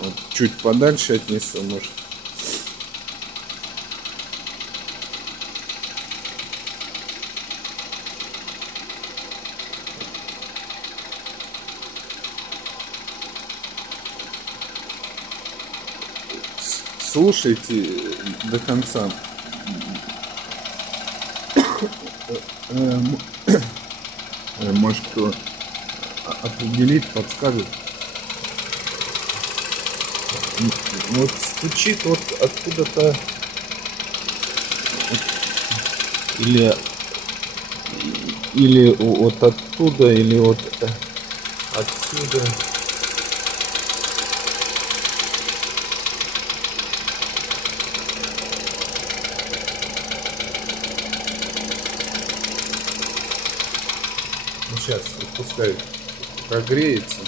Вот, чуть подальше отнесу, может. Слушайте до конца. Может, кто определит, подскажет. Вот стучит вот откуда-то, или вот оттуда, или вот отсюда. Сейчас пускай прогреется.